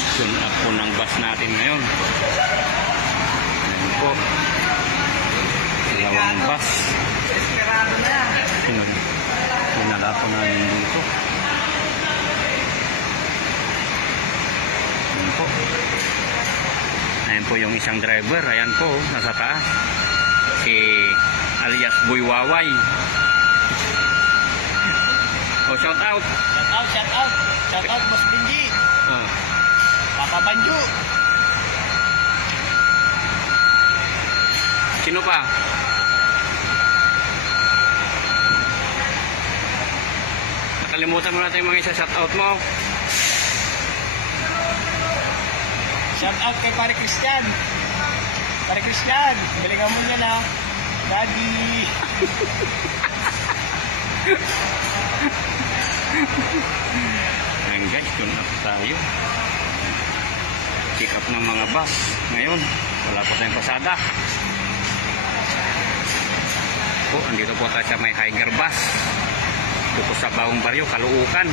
guys, tune up po ng bus natin ngayon. Ayan po. Dalawang bus. Pinala po namin dito. Ayan po. Ayan po yung isang driver. Ayan po, nasa taas. Si alias Boy Waway. Oh, shout out. Shout out. Shout out, Mas Benji. Papa Banjo. Sino pa? Nakalimutan mo natin yung mga isa shout out mo. Shout out kay Pare Christian. Pare Christian, galingan mo niya na. Daddy. Ayan guys, tune up tayo. Check up ng mga bus ngayon. Wala po tayong pasada. Po, andito po tayo sa may Tiger Bus. Ito po sa Bagong Baryo, Caloocan.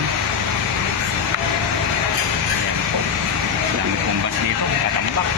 Ayan po. Dami pong bus dito, katambak.